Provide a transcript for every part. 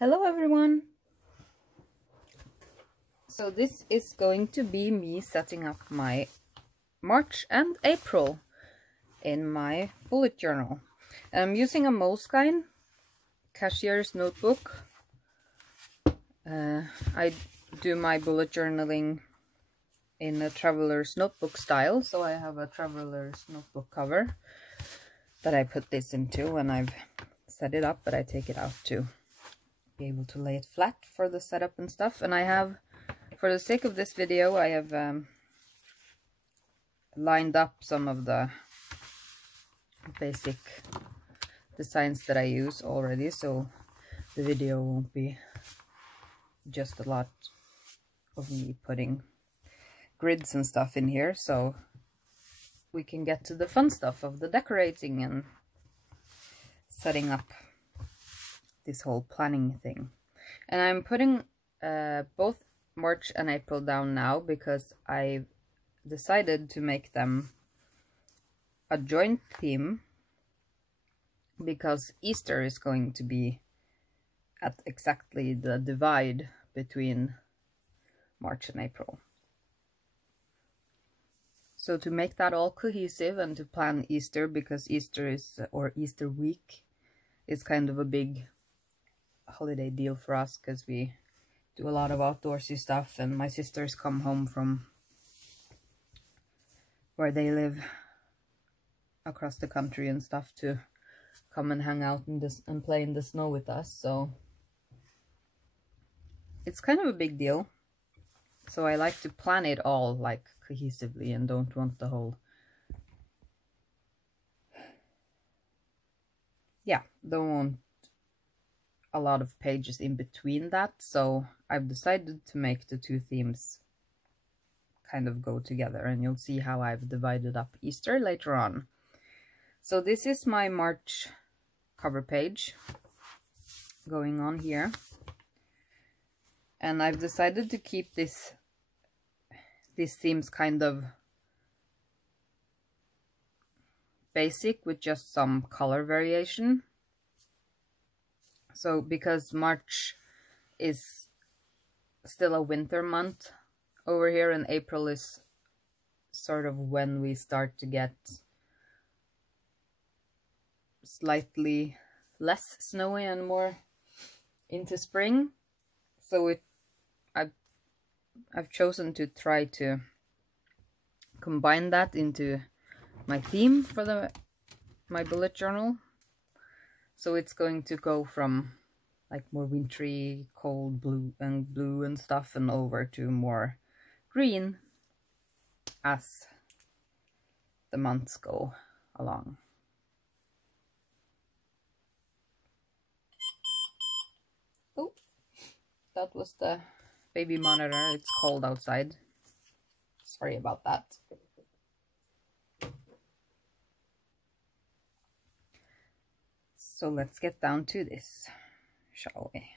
Hello everyone! So this is going to be me setting up my March and April in my bullet journal. I'm using a Moleskine cashier's notebook. I do my bullet journaling in a traveler's notebook style, so I have a traveler's notebook cover that I put this into when I've set it up, but I take it out to be able to lay it flat for the setup and stuff. And I have, for the sake of this video, I have lined up some of the basic designs that I use already, so the video won't be just a lot of me putting grids and stuff in here, so we can get to the fun stuff of the decorating and setting up this whole planning thing. And I'm putting both March and April down now because I've decided to make them a joint theme, because Easter is going to be at exactly the divide between March and April. So to make that all cohesive and to plan Easter, because Easter is, or Easter week, is kind of a big holiday deal for us, because we do a lot of outdoorsy stuff, and my sisters come home from where they live across the country and stuff to come and hang out and play in the snow with us, so it's kind of a big deal. So I like to plan it all like cohesively and don't want the whole, don't want a lot of pages in between that. So I've decided to make the two themes kind of go together, and you'll see how I've divided up Easter later on. So this is my March cover page going on here, and I've decided to keep these themes kind of basic with just some color variation. So because March is still a winter month over here, and April is sort of when we start to get slightly less snowy and more into spring, so I've chosen to try to combine that into my theme for my bullet journal. So it's going to go from like more wintry, cold blue and stuff, and over to more green as the months go along. Oh, that was the baby monitor. It's cold outside. Sorry about that. So let's get down to this, shall we?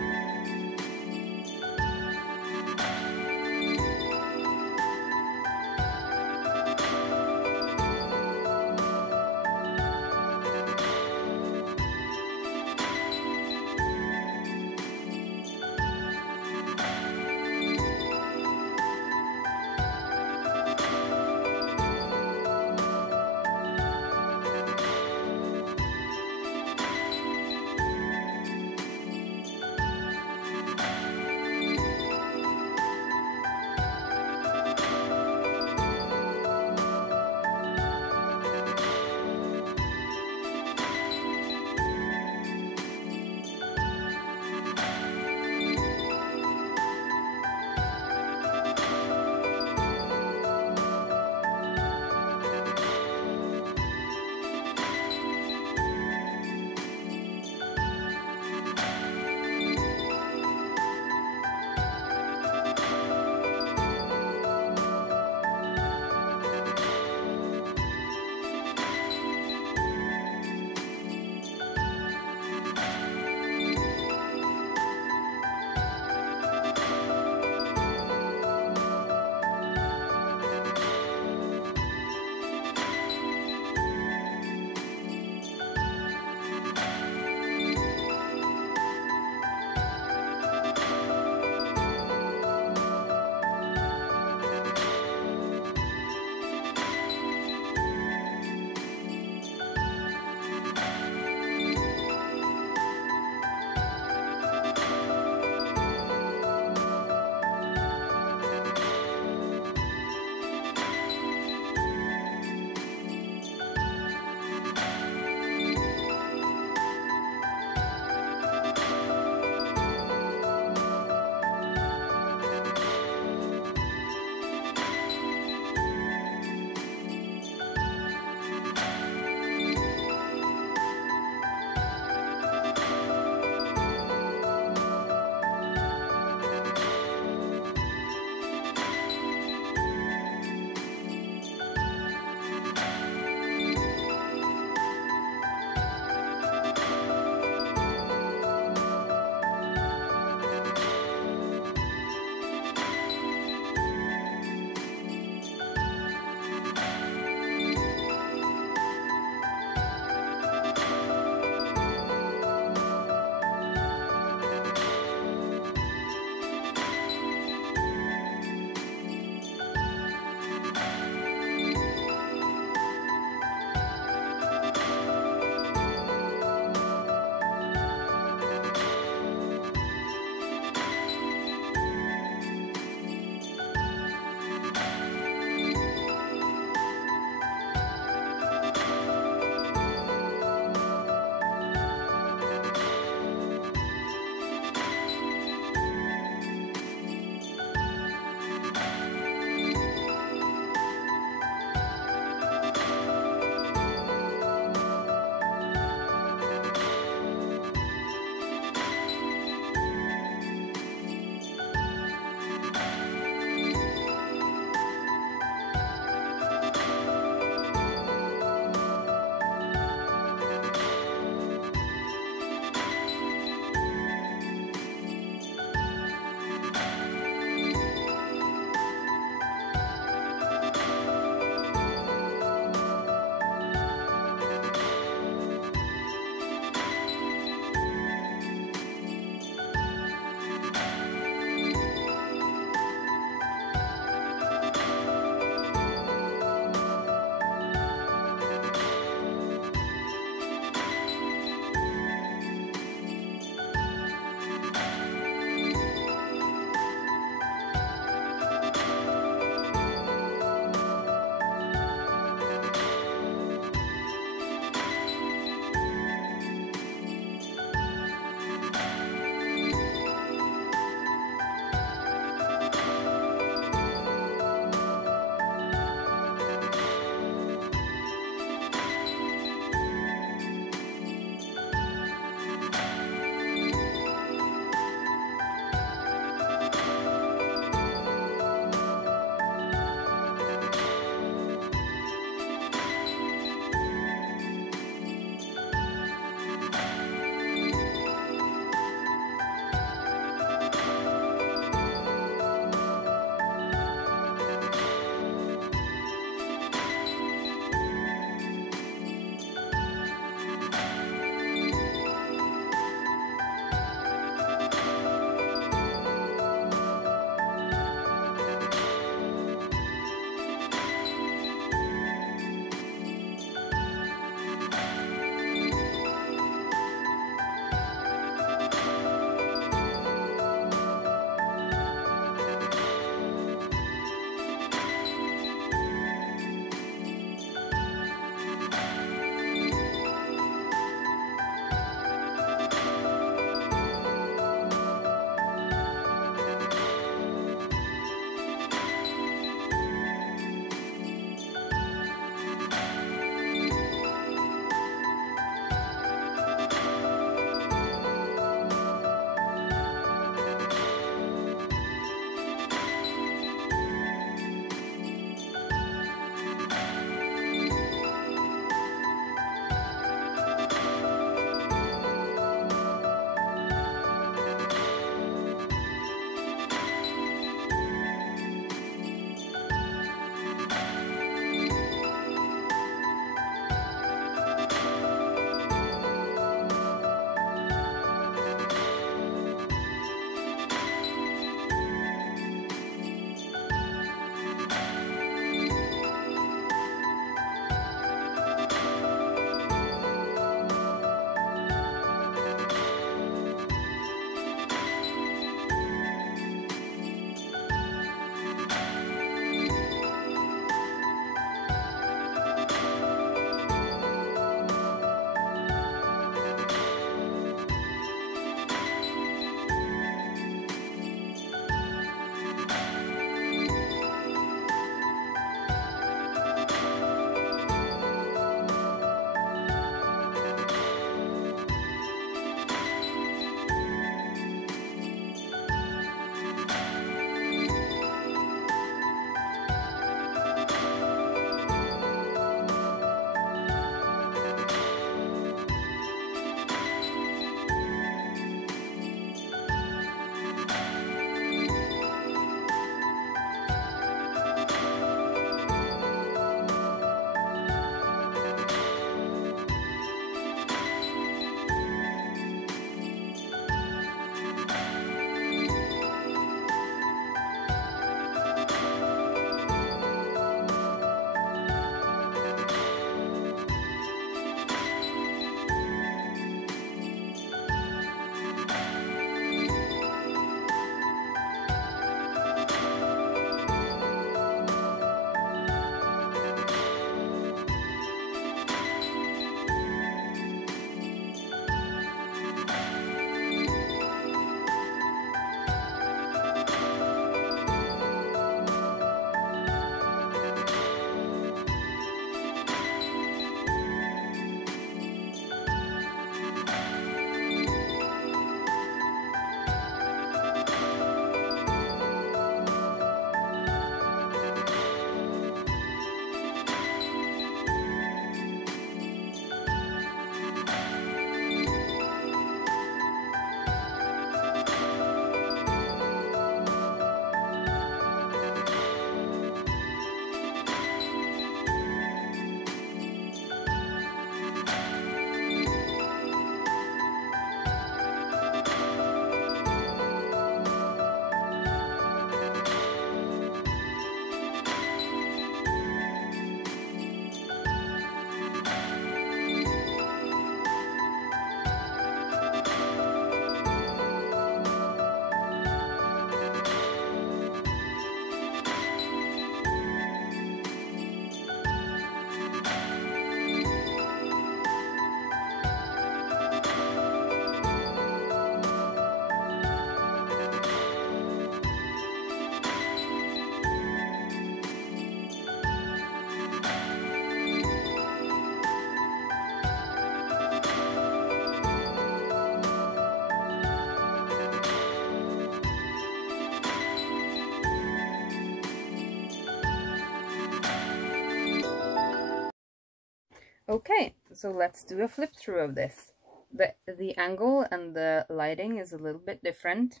Okay, so let's do a flip through of this. The angle and the lighting is a little bit different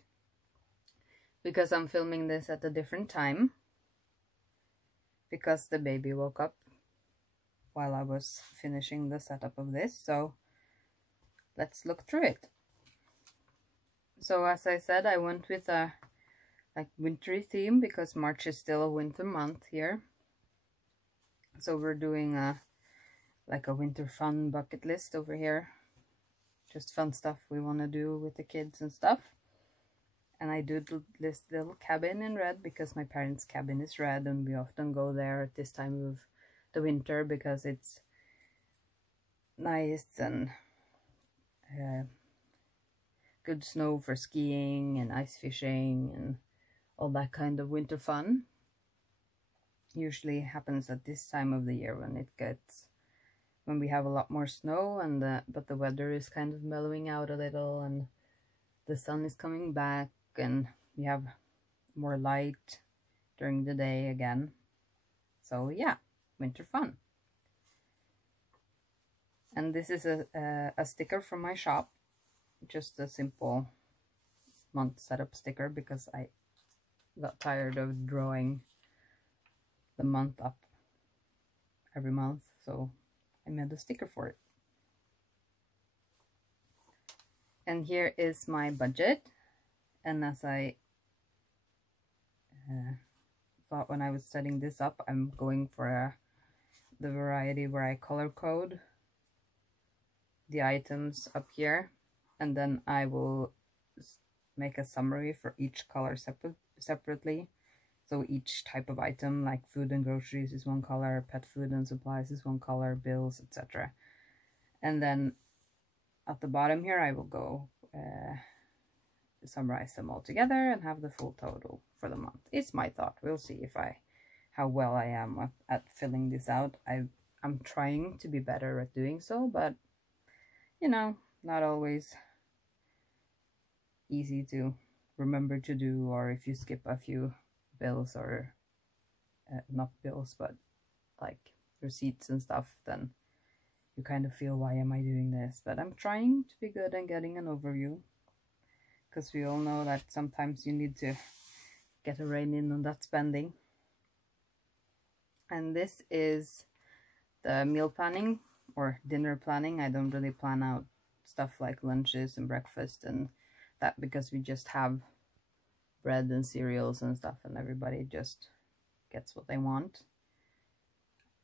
because I'm filming this at a different time, because the baby woke up while I was finishing the setup of this. So let's look through it. So as I said, I went with a like wintry theme because March is still a winter month here. So we're doing like a winter fun bucket list over here. Just fun stuff we want to do with the kids and stuff. And I do this little cabin in red because my parents' cabin is red, and we often go there at this time of the winter because it's nice and good snow for skiing and ice fishing and all that kind of winter fun. Usually happens at this time of the year when we have a lot more snow, and but the weather is kind of mellowing out a little and the sun is coming back and we have more light during the day again. So yeah, winter fun. And this is a sticker from my shop, just a simple month setup sticker because I got tired of drawing the month up every month, so I made a sticker for it. And here is my budget. And as I thought when I was setting this up, I'm going for the variety where I color code the items up here, and then I will make a summary for each color separately. So each type of item, like food and groceries is one color, pet food and supplies is one color, bills, etc. And then at the bottom here, I will go summarize them all together and have the full total for the month. It's my thought. We'll see how well I am at filling this out. I'm trying to be better at doing so, but you know, not always easy to remember to do, or if you skip a few bills or not bills but like receipts and stuff, then you kind of feel, why am I doing this? But I'm trying to be good and getting an overview, because we all know that sometimes you need to get a rein in on that spending. And this is the meal planning or dinner planning. I don't really plan out stuff like lunches and breakfast and that, because we just have bread and cereals and stuff, and everybody just gets what they want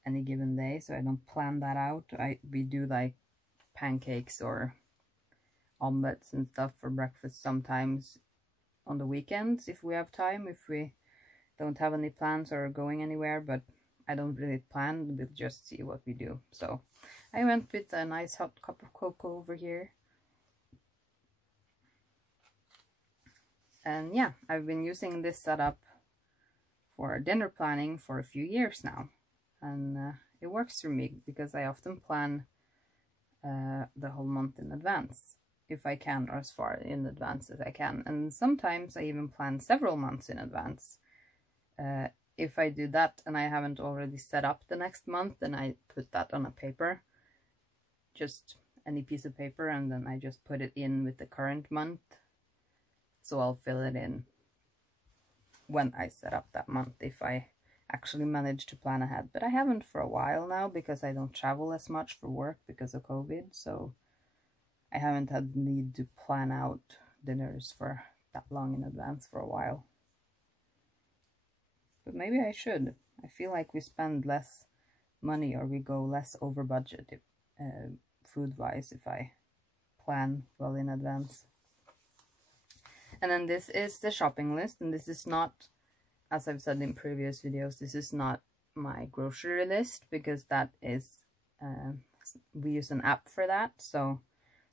any given day. So I don't plan that out. We do like pancakes or omelets and stuff for breakfast sometimes on the weekends if we have time, if we don't have any plans or going anywhere, but I don't really plan. We'll just see what we do. So I went with a nice hot cup of cocoa over here. And yeah, I've been using this setup for dinner planning for a few years now, and it works for me because I often plan the whole month in advance if I can, or as far in advance as I can, and sometimes I even plan several months in advance. If I do that and I haven't already set up the next month, then I put that on a paper, just any piece of paper, and then I just put it in with the current month. So I'll fill it in when I set up that month, if I actually manage to plan ahead. But I haven't for a while now because I don't travel as much for work because of COVID. So I haven't had the need to plan out dinners for that long in advance for a while. But maybe I should. I feel like we spend less money, or we go less over budget food-wise, if I plan well in advance. And then this is the shopping list, and this is not, as I've said in previous videos, this is not my grocery list, because that is, we use an app for that. So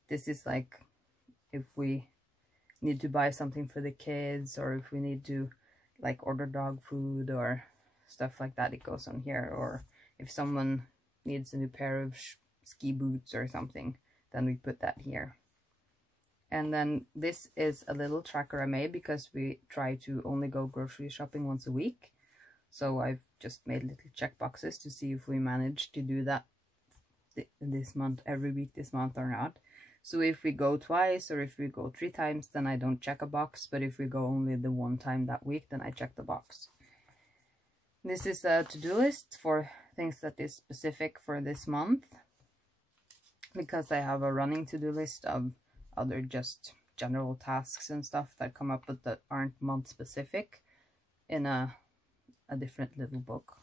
this is like if we need to buy something for the kids, or if we need to like order dog food or stuff like that, it goes on here. Or if someone needs a new pair of ski boots or something, then we put that here. And then this is a little tracker I made because we try to only go grocery shopping once a week. So I've just made little check boxes to see if we manage to do that this month, every week this month or not. So if we go twice or if we go 3 times, then I don't check a box. But if we go only the 1 time that week, then I check the box. This is a to-do list for things that is specific for this month, because I have a running to-do list of other just general tasks and stuff that come up but that aren't month specific in a different little book.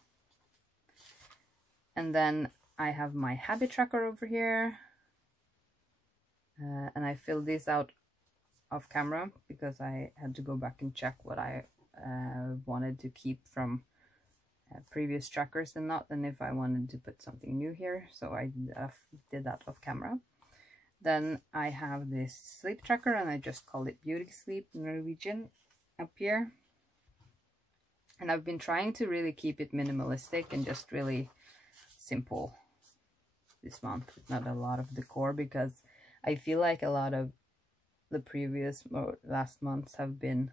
And then I have my habit tracker over here, and I filled this out off camera because I had to go back and check what I wanted to keep from previous trackers and not, and if I wanted to put something new here. So I did that off camera. Then I have this sleep tracker, and I just call it Beauty Sleep Norwegian up here. And I've been trying to really keep it minimalistic and just really simple this month, with not a lot of decor, because I feel like a lot of the previous or last months have been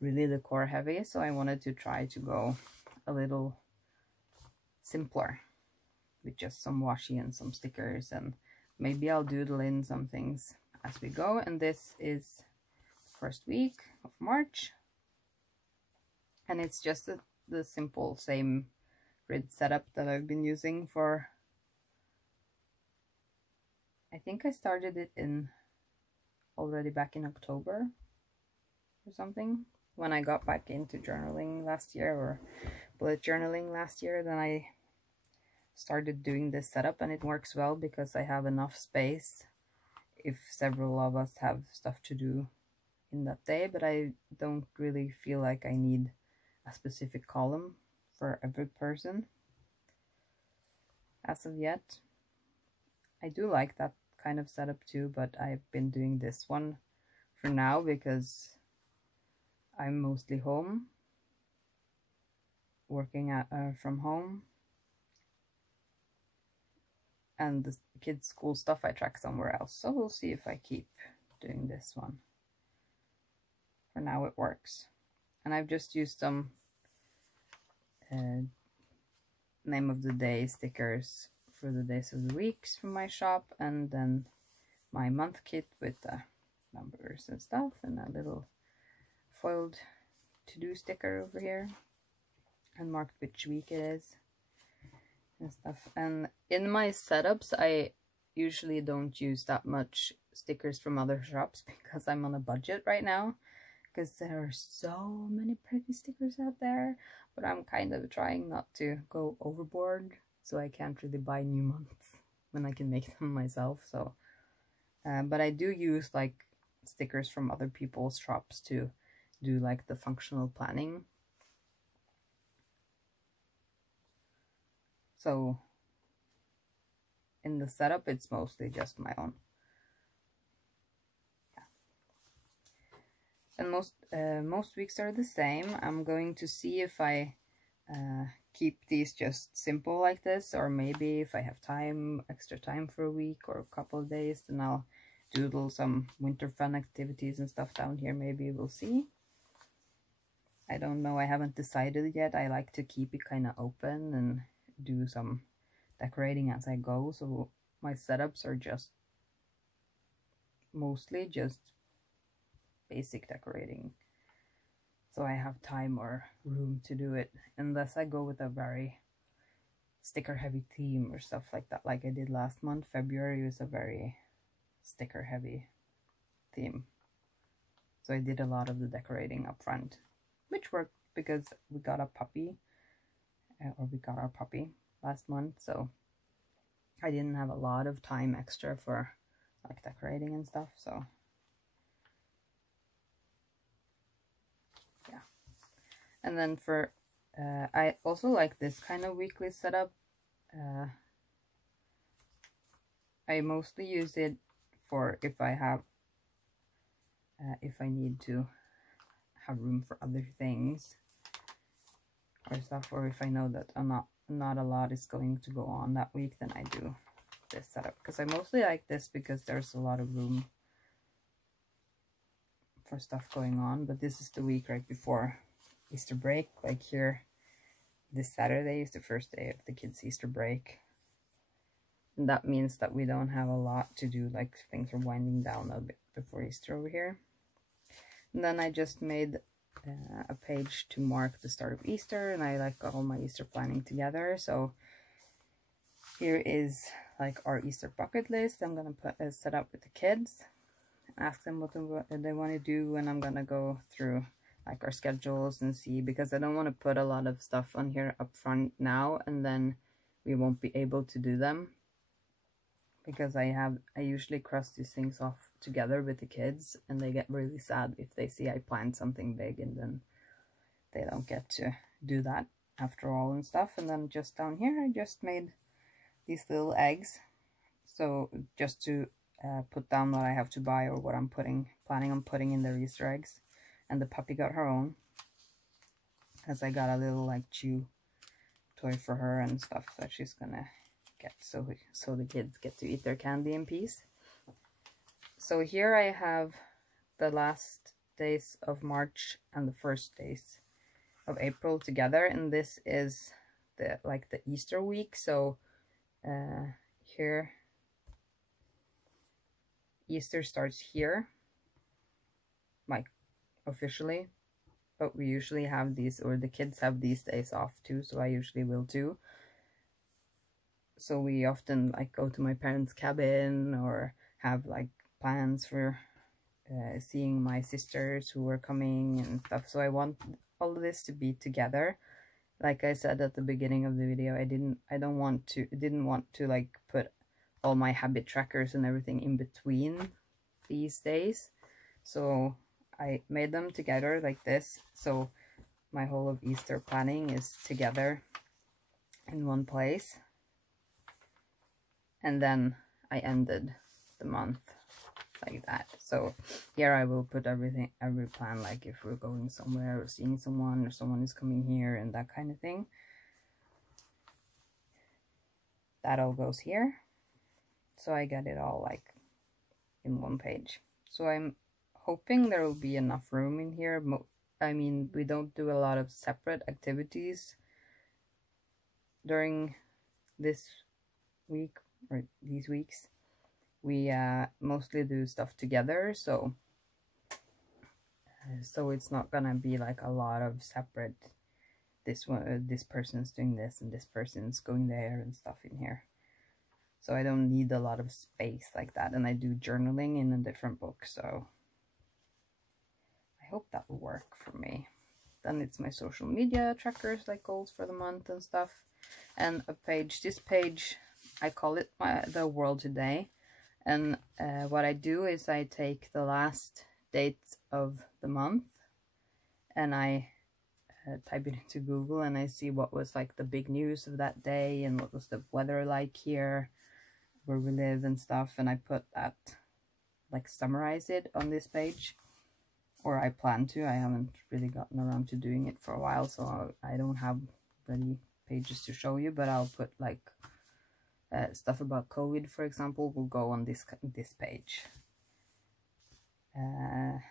really decor heavy, so I wanted to try to go a little simpler with just some washi and some stickers, and maybe I'll doodle in some things as we go. And this is the first week of March, and it's just the simple same grid setup that I've been using for, I think I started it in already back in October or something, when I got back into journaling last year, or bullet journaling last year. Then I started doing this setup, and it works well because I have enough space if several of us have stuff to do in that day, but I don't really feel like I need a specific column for every person as of yet. I do like that kind of setup too, but I've been doing this one for now because I'm mostly home, working from home, and the kids' school stuff I track somewhere else. So we'll see if I keep doing this one. For now it works. And I've just used some name of the day stickers for the days of the weeks from my shop, and then my month kit with the numbers and stuff, and a little foiled to-do sticker over here and marked which week it is and stuff. And in my setups I usually don't use that much stickers from other shops because I'm on a budget right now, because there are so many pretty stickers out there, but I'm kind of trying not to go overboard, so I can't really buy new months when I can make them myself. So but I do use like stickers from other people's shops to do like the functional planning. So in the setup it's mostly just my own. And most weeks are the same. I'm going to see if I keep these just simple like this, or maybe if I have time, extra time for a week or a couple of days, then I'll doodle some winter fun activities and stuff down here. Maybe we'll see. I don't know, I haven't decided yet. I like to keep it kind of open and do some decorating as I go, so my setups are just mostly just basic decorating, so I have time or room to do it, unless I go with a very sticker heavy theme or stuff like that, like I did last month. February was a very sticker heavy theme, so I did a lot of the decorating up front, which worked because we got a puppy, or we got our puppy last month, so I didn't have a lot of time extra for like decorating and stuff. So yeah. And then for I also like this kind of weekly setup. I mostly use it for if I have if I need to have room for other things or stuff, or if I know that not a lot is going to go on that week, then I do this setup, because I mostly like this because there's a lot of room for stuff going on. But this is the week right before Easter break. Like here, this Saturday is the first day of the kids' Easter break, And that means that we don't have a lot to do, like things are winding down a bit before Easter over here. And then I just made a page to mark the start of Easter, and I like got all my Easter planning together. So here is like our Easter bucket list. I'm gonna put set up with the kids, ask them what they want to do, and I'm gonna go through like our schedules and see, because I don't want to put a lot of stuff on here up front now and then we won't be able to do them, because I usually cross these things off together with the kids and they get really sad if they see I planned something big and then they don't get to do that after all and stuff. And then just down here I just made these little eggs, so just to put down what I have to buy or what I'm planning on putting in their Easter eggs. And the puppy got her own, because I got a little like chew toy for her and stuff that she's gonna get, so the kids get to eat their candy in peace. So here I have the last days of March and the first days of April together, and this is the Easter week. So here Easter starts here, like officially, but we usually have these, or the kids have these days off too, so I usually will too. So we often like go to my parents' cabin or have like plans for seeing my sisters who are coming and stuff. So I want all of this to be together. Like I said at the beginning of the video, I didn't want to like put all my habit trackers and everything in between these days. So I made them together like this, so my whole of Easter planning is together in one place. And then I ended the month like that. So here I will put every plan, like if we're going somewhere or seeing someone or someone is coming here and that kind of thing. That all goes here. So I got it all like in one page. So I'm hoping there will be enough room in here. I mean, we don't do a lot of separate activities during this week or these weeks. We mostly do stuff together, so it's not gonna be like a lot of separate, this person's doing this and this person's going there and stuff in here. So I don't need a lot of space like that, and I do journaling in a different book, so I hope that will work for me. Then it's my social media trackers, like goals for the month and stuff, and a page. This page, I call it the world today, and what I do is I take the last dates of the month and I type it into Google, and I see what was like the big news of that day and what was the weather like here where we live and stuff, and I put that, like summarize it on this page, or I plan to. I haven't really gotten around to doing it for a while, so I don't have ready pages to show you, but I'll put like stuff about COVID, for example, will go on this page, and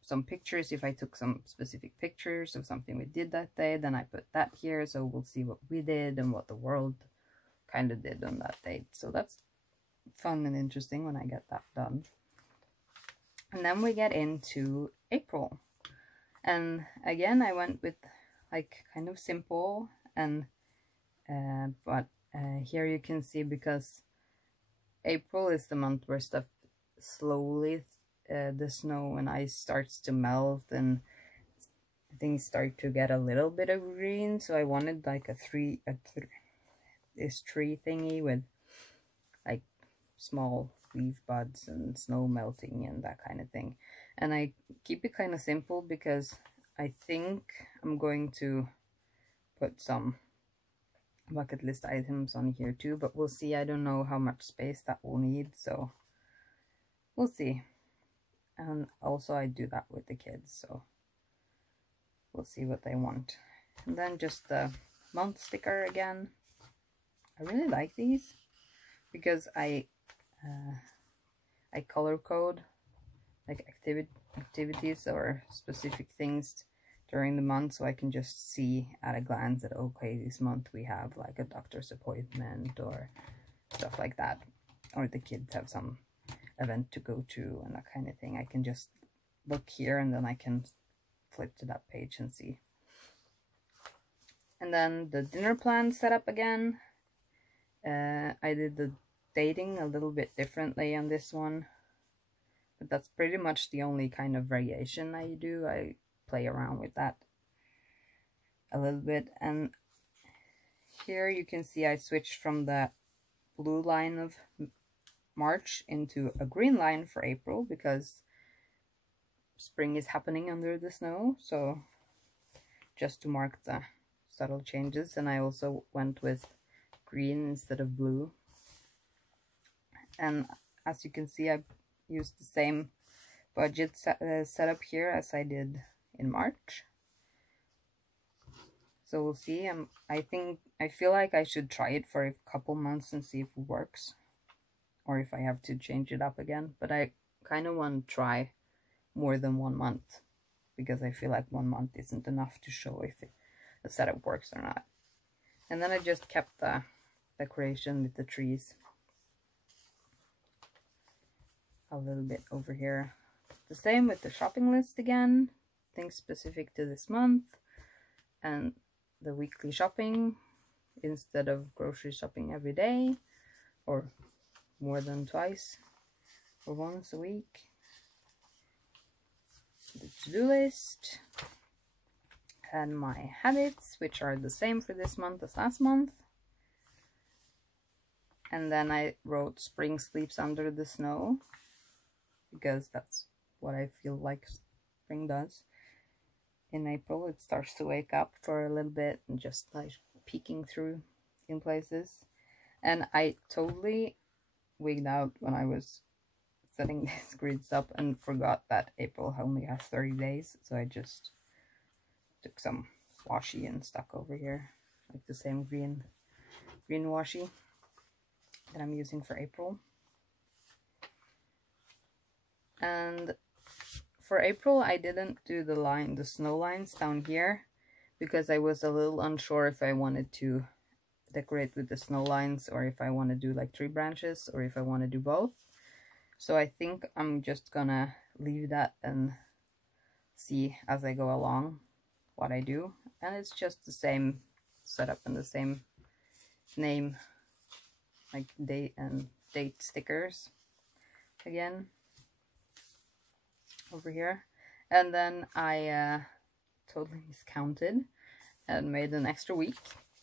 some pictures. If I took some specific pictures of something we did that day, then I put that here, so we'll see what we did and what the world kind of did on that date. So that's fun and interesting when I get that done. And then we get into April, and again I went with like kind of simple, and but here you can see, because April is the month where stuff slowly, the snow and ice starts to melt and things start to get a little bit of green. So I wanted like this tree thingy with like small leaf buds and snow melting and that kind of thing. And I keep it kind of simple because I think I'm going to put some bucket list items on here too, but we'll see. I don't know how much space that will need, so we'll see. And also I do that with the kids, so we'll see what they want. And then just the month sticker again. I really like these because I color code like activities or specific things during the month, so I can just see at a glance that, okay, this month we have like a doctor's appointment or stuff like that, or the kids have some event to go to and that kind of thing. I can just look here and then I can flip to that page and see. And then the dinner plan set up again. I did the dating a little bit differently on this one, but that's pretty much the only kind of variation I do. I play around with that a little bit. And here you can see I switched from the blue line of March into a green line for April, because spring is happening under the snow, so just to mark the subtle changes. And I also went with green instead of blue. And as you can see, I used the same budget setup here as I did in March. So we'll see. I feel like I should try it for a couple months and see if it works, or if I have to change it up again. But I kind of want to try more than 1 month, because I feel like 1 month isn't enough to show if the setup works or not. And then I just kept the decoration with the trees a little bit over here. The same with the shopping list again, things specific to this month, and the weekly shopping instead of grocery shopping every day or more than twice or once a week. The to-do list and my habits, which are the same for this month as last month. And then I wrote spring sleeps under the snow, because that's what I feel like spring does. In April, it starts to wake up for a little bit and just like peeking through in places. And I totally wigged out when I was setting these grids up and forgot that April only has 30 days. So I just took some washi and stuck over here, like the same green washi that I'm using for April. And for April, I didn't do the snow lines down here, because I was a little unsure if I wanted to decorate with the snow lines, or if I want to do like tree branches, or if I want to do both. So I think I'm just gonna leave that and see as I go along what I do. And it's just the same setup and the same name, like date and date stickers again over here. And then I totally miscounted and made an extra week,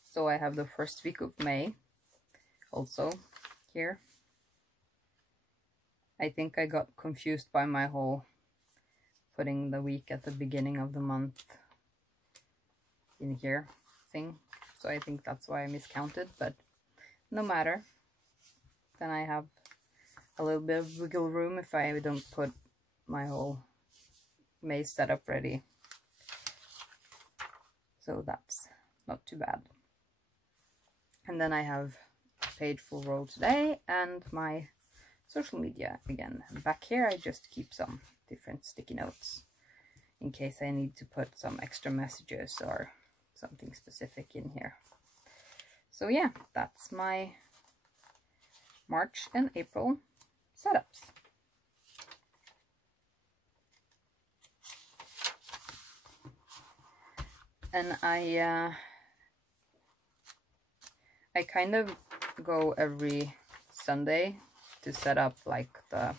so I have the first week of May also here. I think I got confused by my whole putting the week at the beginning of the month in here thing, so I think that's why I miscounted, but no matter. Then I have a little bit of wiggle room if I don't put my whole May setup ready, so that's not too bad. And then I have a page full roll today and my social media again. And back here I just keep some different sticky notes in case I need to put some extra messages or something specific in here. So yeah, that's my March and April setups. And I kind of go every Sunday to set up like the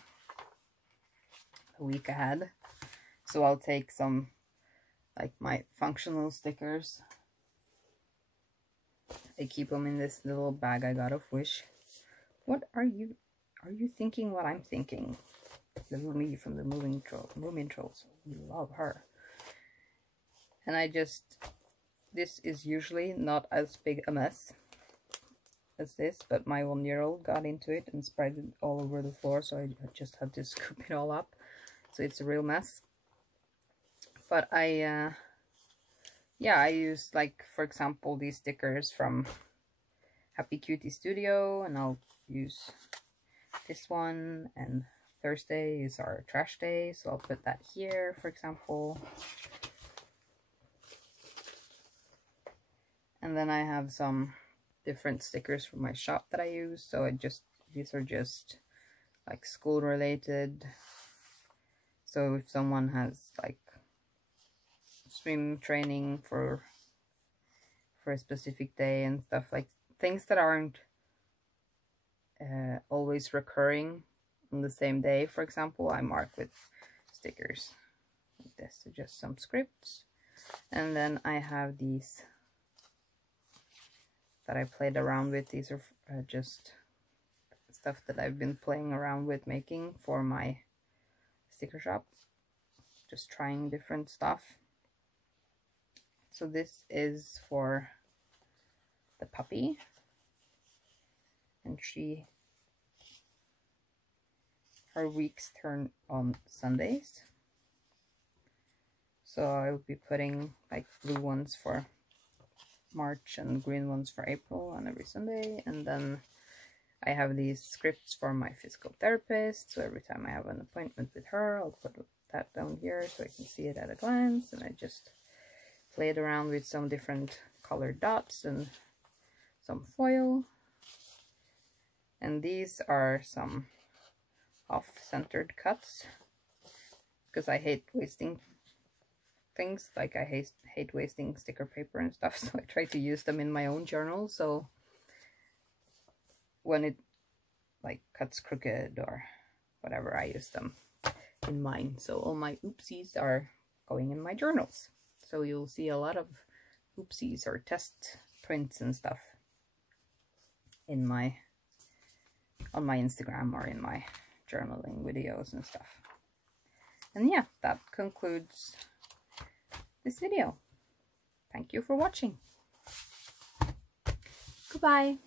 week ahead. So I'll take some like my functional stickers. I keep them in this little bag I got of Wish. What are you thinking what I'm thinking? Little me from the Moomin Trolls. We love her. And this is usually not as big a mess as this, but my 1-year-old got into it and spread it all over the floor, so I just had to scoop it all up. So it's a real mess. But I use, like, for example, these stickers from Happy Cutie Studio, and I'll use this one, and Thursday is our trash day, so I'll put that here, for example. And then I have some different stickers from my shop that I use. So these are just like school related. So if someone has like swim training for a specific day and stuff, like things that aren't always recurring on the same day, for example, I mark with stickers like this. So just some scripts. And then I have these that I played around with. These are just stuff that I've been playing around with making for my sticker shop, just trying different stuff. So this is for the puppy, and her weeks turn on Sundays, so I'll be putting like blue ones for March and green ones for April on every Sunday. And then I have these scripts for my physical therapist, so every time I have an appointment with her, I'll put that down here so I can see it at a glance. And I just played around with some different colored dots and some foil. And these are some off-centered cuts, because I hate wasting things. Like I hate wasting sticker paper and stuff, so I try to use them in my own journal. So when it like cuts crooked or whatever, I use them in mine. So all my oopsies are going in my journals. So you'll see a lot of oopsies or test prints and stuff in on my Instagram or in my journaling videos and stuff. And yeah, that concludes this video. Thank you for watching. Goodbye.